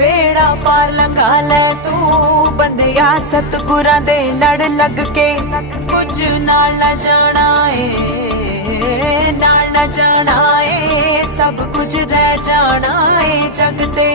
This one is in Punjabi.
ਬੇੜਾ ਪਾਰ ਲੰਘਾ ਲੈ ਤੂੰ ਬੰਦਿਆ ਸਤਗੁਰਾਂ ਦੇ ਲੜ ਲੱਗ ਕੇ ਕੁਝ ਨਾਲ ਨਾ ਜਾਣਾ ਏ ਨਾਲ ਨਾ ਜਾਣਾ ਏ ਸਭ ਕੁਝ ਰਹਿ ਜਾਣਾ ਏ ਜਗ ਤੇ